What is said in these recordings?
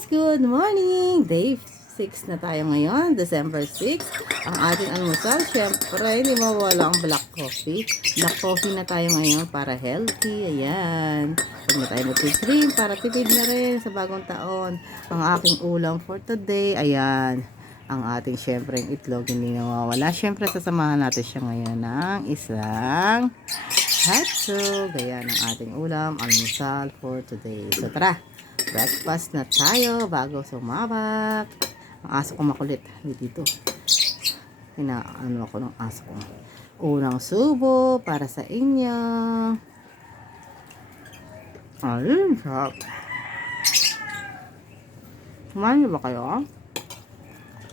guys! Good morning! Day 6 na tayo ngayon, December 6. Ang ating almusal, syempre, hindi mawala ang black coffee. Black coffee na tayo ngayon para healthy. Ayan. Huwag na tayo mag-cream para tipid na rin sa bagong taon. Ang aking ulam for today, ayan. Ang ating syempre yung itlog, hindi nawawala. Syempre, sasamahan natin siya ngayon ng isang hotdog. Ayan ang ating ulam, almusal for today. So, tara! Breakfast na tayo bago sumabak. Ang aso ko makulit. Dito. Ano ako ng aso ko. Unang subo para sa inyo. Ayun, sarap. Kumain niyo ba kayo?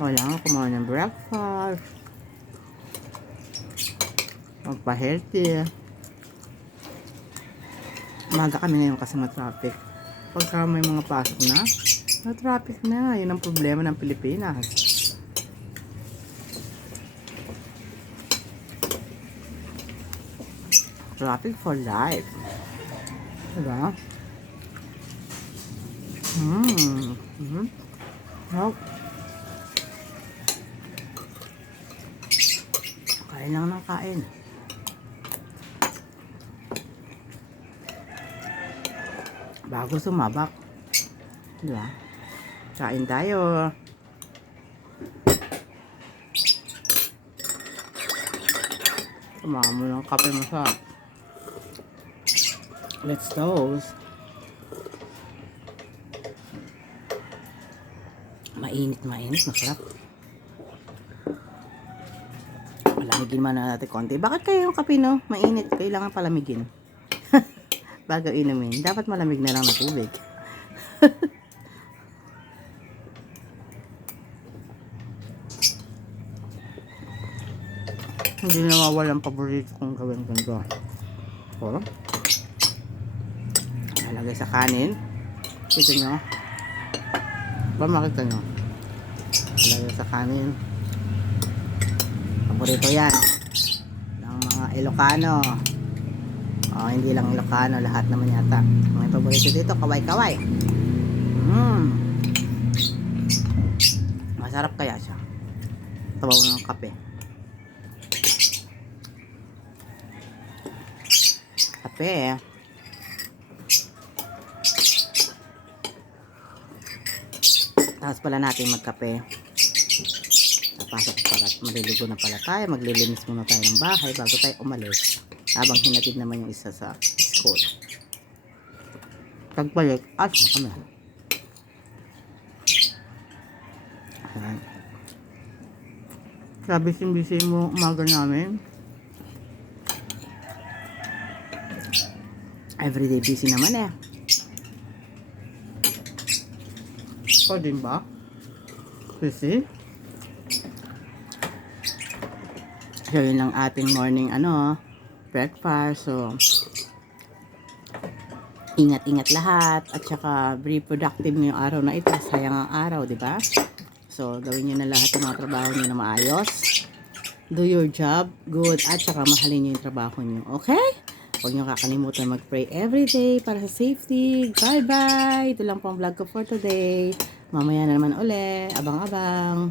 Wala, kumain ng breakfast. Magpa-healthy. Umaga kami ngayon kasi ma-traffic. Pagka may mga pasok na traffic na. Yun ang problema ng Pilipinas. Traffic for life. Diba? Oh. Kain lang ng kain. Bago sumabak. Diba? Kain tayo. Kumain mo ng kape mo sa. Let's toast. Mainit. Masarap. Palamigin man na natin konti. Bakit kayo yung kape, no? Mainit. Kailangan palamigin. Bago inumin. Dapat malamig na lang na tubig. Hindi nawawala ang paborito kong gawin ganito. So, nalagay sa kanin. Ito nyo. Ba makita nyo? Nalagay sa kanin. Paborito yan. Ng mga Ilocano. Oh, hindi lang Ilocano, lahat naman yata. May paborito dito, kaway-kaway. Masarap kaya siya. Tabaw ng kape. Kape. Tapos pala natin magkape. Napasok pala, maliligo na pala tayo. Maglilinis muna tayo ng bahay bago tayo umalis. Habang hinatid naman yung isa sa school. Pagbalik, na kami. Ayan. Sabi busy mo umaga namin. Everyday busy naman eh. O din ba? Busy? So yun lang ating morning breakfast. So ingat-ingat lahat at saka very productive ngayong araw na ito. Sayang ang araw, di ba? So gawin niyo na lahat ng mga trabaho niyo na maayos. Do your job good at saka mahalin niyo yung trabaho niyo. Okay? Huwag niyo kakalimutan mag-pray everyday para sa safety. Bye-bye! Ito lang po ang vlog ko for today. Mamaya na naman uli. Abang-abang.